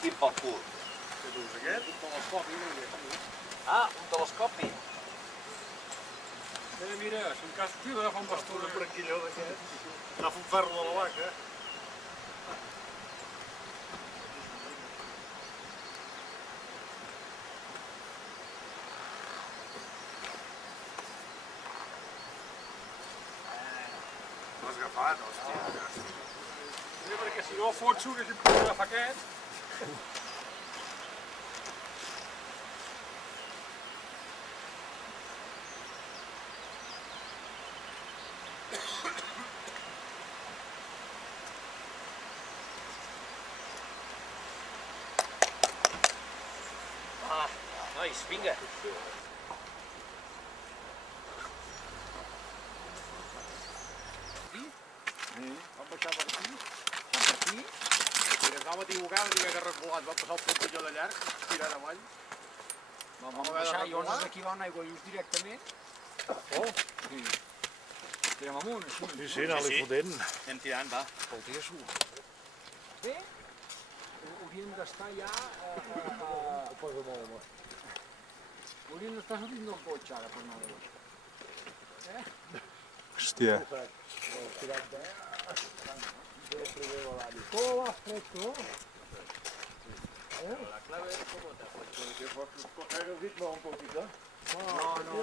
Quin pel cul? Què dius, aquest? Un telescopi. Ah, un telescopi. Mira, si en cas tio d'agafar un bastó de branquilló d'aquest, agafa un ferro de la vaca. L'has agafat, hòstia. Sí, perquè si no el fotxo haguéssim pogut agafar aquest. Nois, vinga. Vam baixar per aquí. I ens vam equivocar, vam haver reculat, vam passar el portilló de llarg, tirant avall. Vam baixar i llavors aquí va un aigua just directament. Oh! Sí. Tirem amunt, així. Sí, anar-li fotent. Anem tirant, va. Pel tieso. Bé, hauríem d'estar ja... Hauríem d'estar sortint del cotxe ara, per anar a veure. Hòstia. ¿Cómo va fresco? La clave es cómo te apuesto. Coger el ritmo un poquito.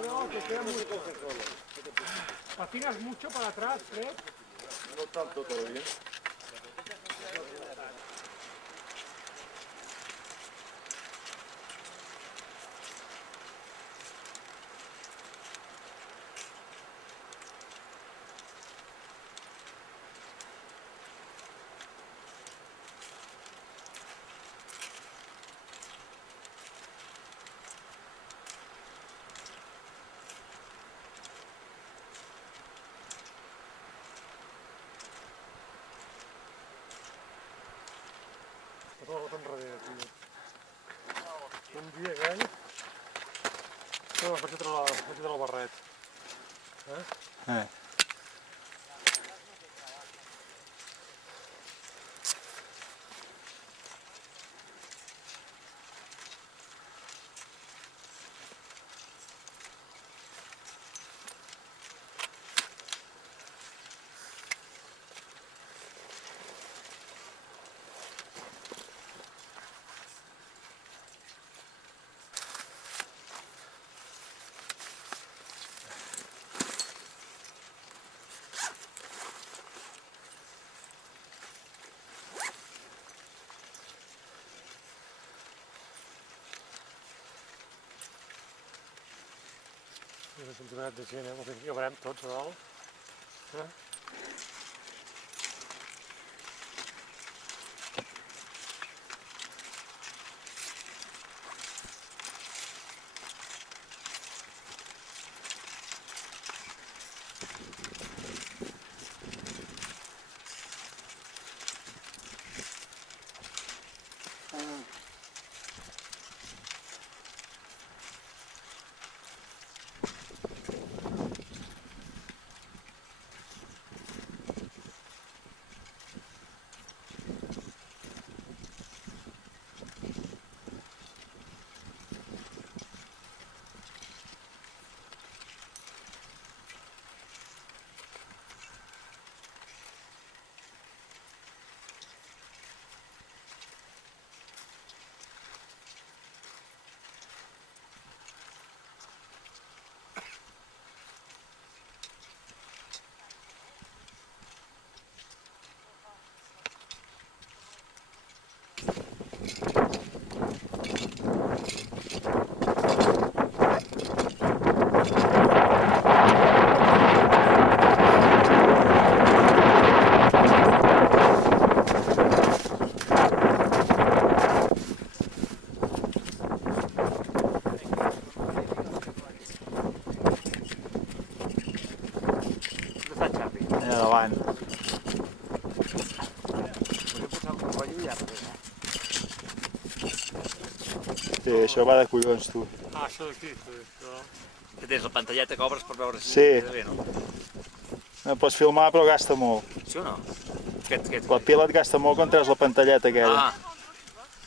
No, que queda muy solo. Patinas mucho para atrás, Fred. No tanto todavía. Tot enrere, tio. Un dia aquell... Vaig a treure el barret. Un centenar de gent, vol dir que acabarem tots a dalt. Endavant. Sí, això va de collons, tu. Ah, això d'aquí, això. Que tens la pantalleta que obres per veure si Sí. queda bé, no? No pots filmar, però gasta molt. Sí o no? Aquest. La pila et gasta molt quan treus la pantalleta aquella. Ah,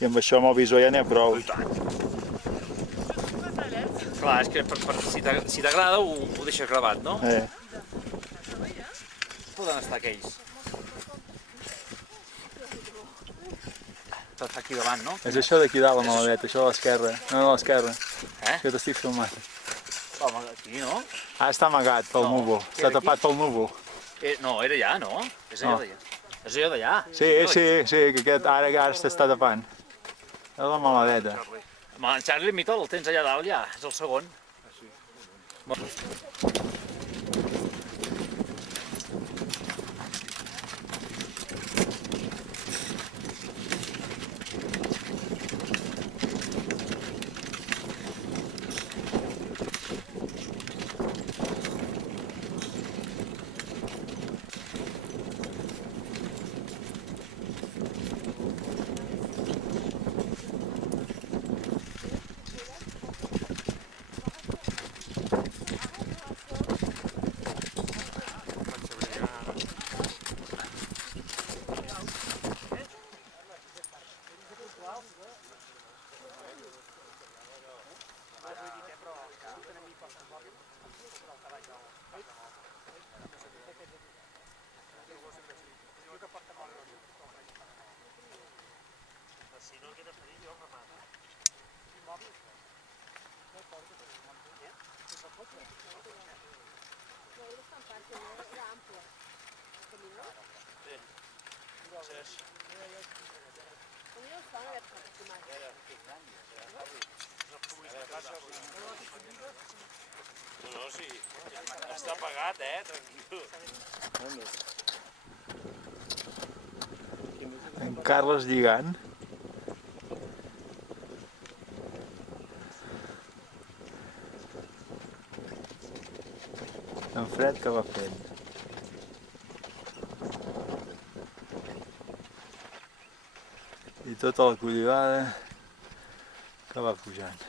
I amb això, amb el visor ja n'hi ha prou. I tant. Clar, és que si t'agrada ho deixes gravat, no? Poden estar aquells. Tot aquí davant, no? És això d'aquí dalt, la maladeta, això de l'esquerra. No, de l'esquerra. Que t'estic filmant. Home, aquí, no? Ara està amagat pel núvol. Està tapat pel núvol. No, era allà, no? És allò d'allà. És allò d'allà. Sí, que aquest ara s'està tapant. És la maladeta. Home, en Xarli, mitol, el tens allà dalt ja, és el segon. No, sí. Està apagat, tranquil. En Carles lligant. En Fred que va fent. I tota la collibada que va pujant.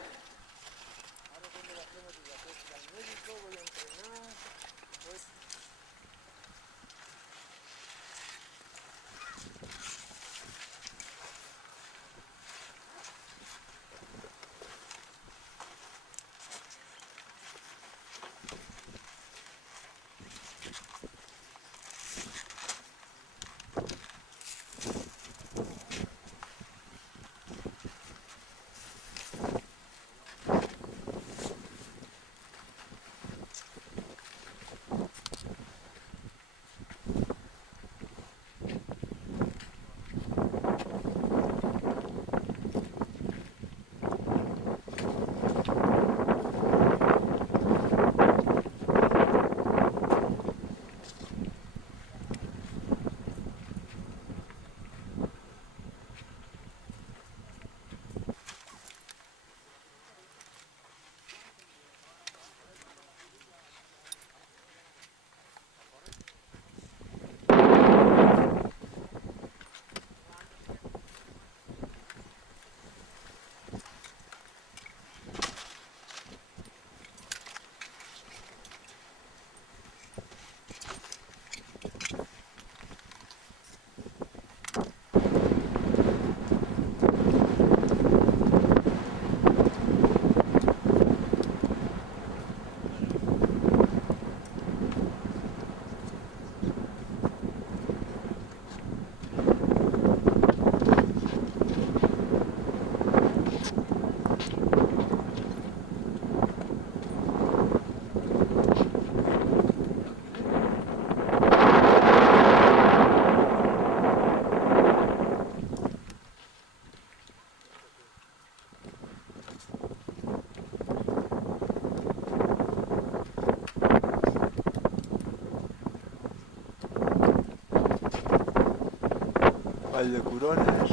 Vall de Corones.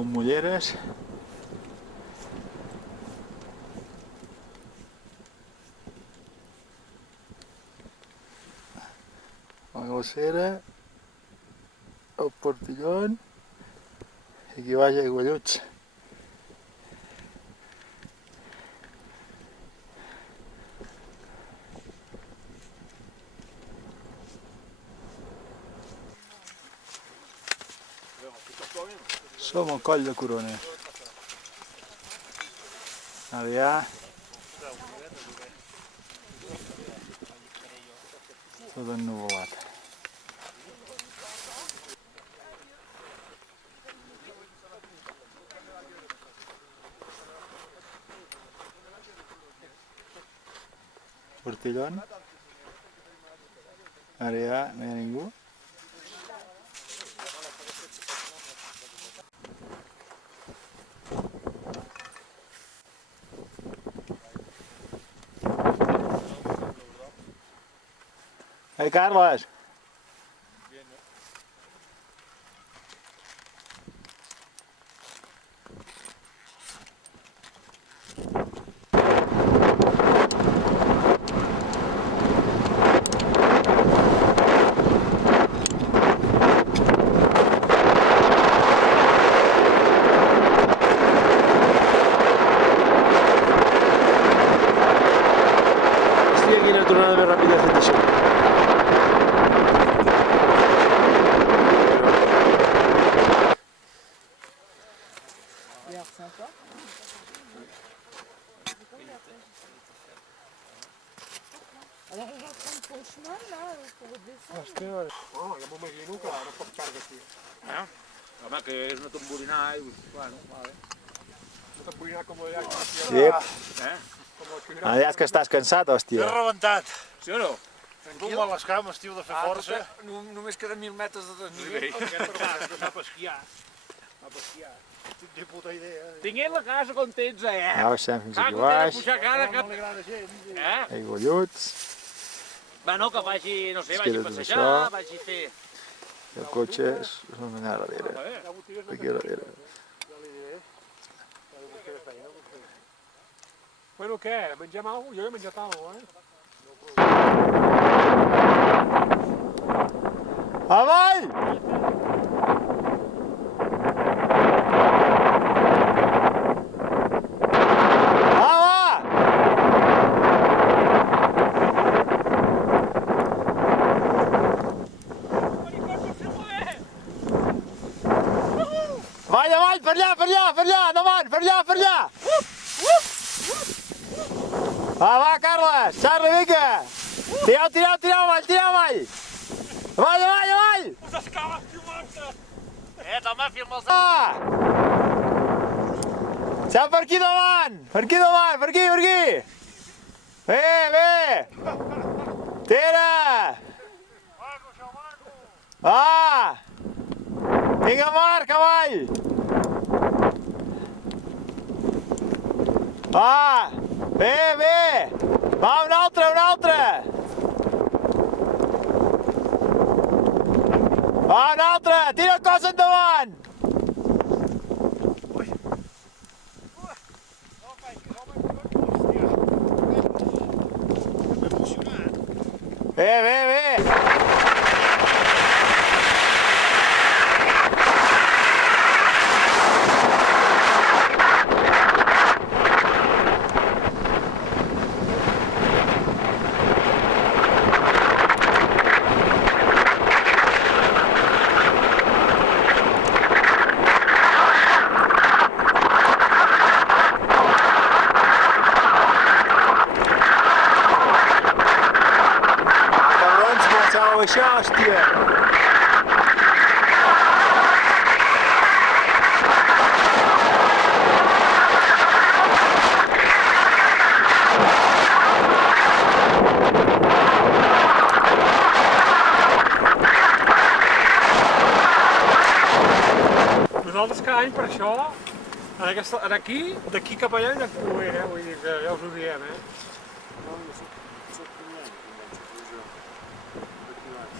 amb mulleres. La glacera, el portillon i aquí baix aigualluts. Som al coll de Corona. Allà. Tot ennuvolat. Portillon. Ara ja no hi ha ningú. Ei, Carles! Hòstia, quina tornada més ràpida ha fet això. Alors on va prendre ton chemin là pour redescendre. Hòstia, Oh, ja m'imagino que ara pots perdre aquí. Home, que és una tomborinada i... Bueno, vale. No te'n vull anar com allà. Sí. Allà és que estàs cansat, hòstia. rebentat. Sí o no? Tranquil. Tu les cames, tio, de fer força. Només queden 1.000 metres de desnivell. Aquest hermano que sap esquiar. Sap esquiar. Tinc puta idea. Tinguent la casa contents, Ja baixem fins aquí Cago, baix. pujar cara, No li agrada gens. Aigualluts. Bueno, que vagi, no sé, Es vagi a queda tot passejar, això. vagi a fer... I el cotxe és allà darrere. Aquí darrere. bueno, què? Mengem alguna cosa? Jo he menjat alguna cosa, Avall! Avall, avall, per allà, endavant, per allà! Va, Carles, Xarli, vinga! Tireu, avall! Avall! Les escales, tio, Marc! Home, filma'ls... Seu per aquí davant! Per aquí! Bé! Tira! Va! Vinga, Marc, avall! Va! Bé! Va, un altre! Va, un altre! Tira el cos endavant! Bé! Cabrons, començava a baixar, hòstia! Nosaltres cada any per això, aquí, d'aquí cap allà, ja plovent, vull dir que ja us ho diem, No, jo soc client, aquí baix.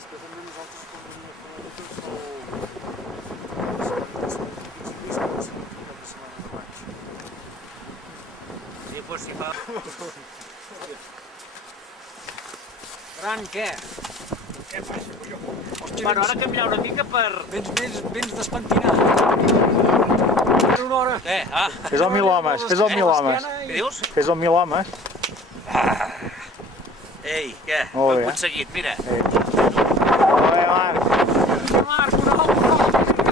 És que també nosaltres quan venim a fer la ruta Gran, què? Què passa, colló? Bueno, ara canviar una mica per... Vens despentinat. Per una hora. Què? Ah, Fes el 1000 homes, fes el 1000 homes. què dius? Fes el 1000 homes. Ei, què? Molt Ho bé. he aconseguit, mira. Molt bé, Marc. Marc, una altra.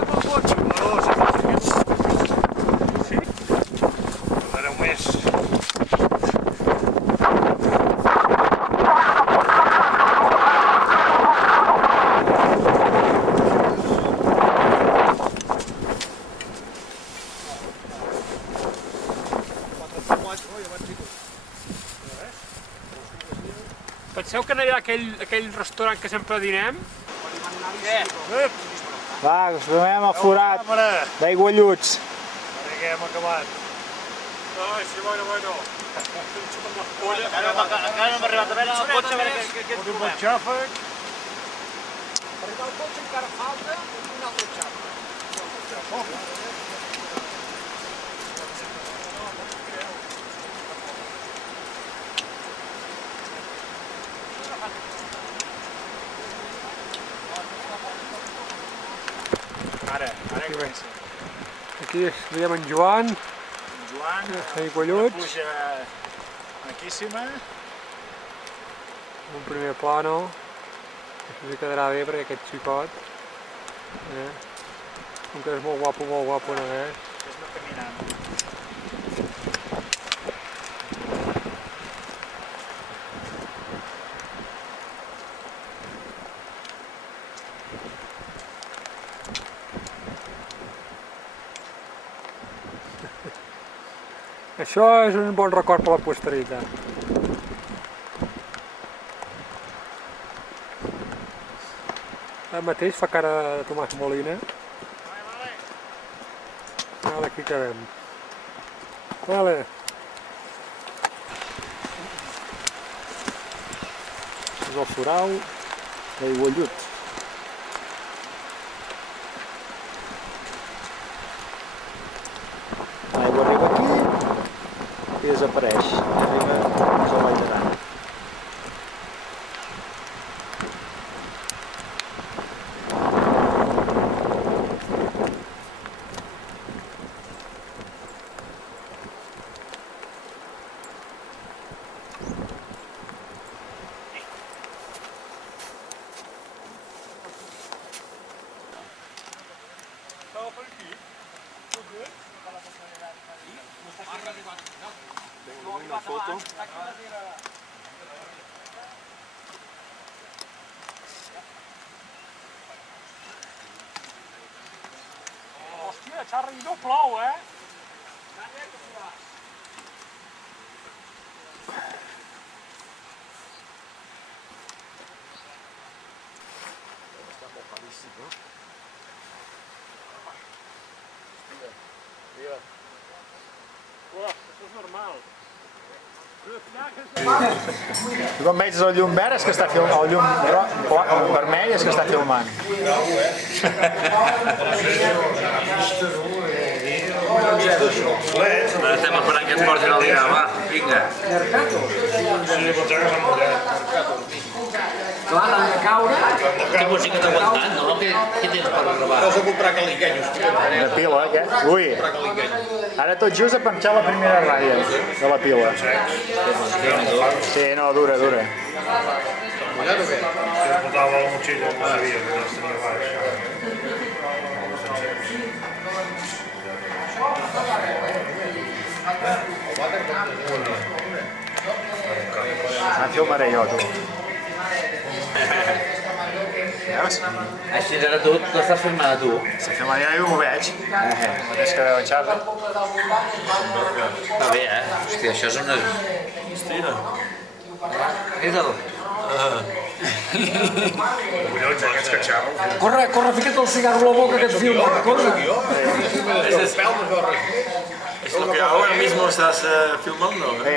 Cap al cotxe. Tardareu més. Penseu que anirà a aquell restaurant que sempre dinem? Va, us donem el forat d'aigualluts. Ara que hem acabat. Ai, sí, bueno. Encara no hem arribat a veure el cotxe, a veure què Un trobem. xàfec. Per arribar al cotxe encara falta un altre xapa. Ara comença. Aquí veiem en Joan, Joan, aigualluts, pluja maquíssima. un primer plano. Això sí quedarà bé perquè aquest xicot, com que és molt guapo, no és? Fes-me caminant. Això és un bon record per la posteritat. Ara mateix fa cara de Tomàs Molina. Vale, aquí quedem. Vale. És el forau d'aigualluts. L'aigua arriba aquí i desapareix. Arriba fins al Vall d'Aran. Hòstia, Xarli, no plou, eh? Això és normal. I quan veig el llum verd és que està filmant, el llum vermell és que està filmant. Ara estem esperant que ens portin el dinar, va, vinga. Clar, han de caure. Quina música t'ha aguantat, no? Què tens per gravar? Vas a comprar caliquenyos. Una pila, què? Ui! Ara tot just a penjar la primera ratlla de la pila. Sí, no, dura. Si es portava la motxilla, no sabia que no tenia baix. Em filmaré jo, tu. Veus? Així ara tu l'estàs filmant a tu. Si filmaré jo ho veig. El mateix que veu en Xarli. Està bé, Hòstia, això és una... Hòstia. És el... Collons, aquests que xerren. Corre, fica't el cigarro a la boca que et filma. Corre. Es lo que ahora mismo estás filmando. Sí.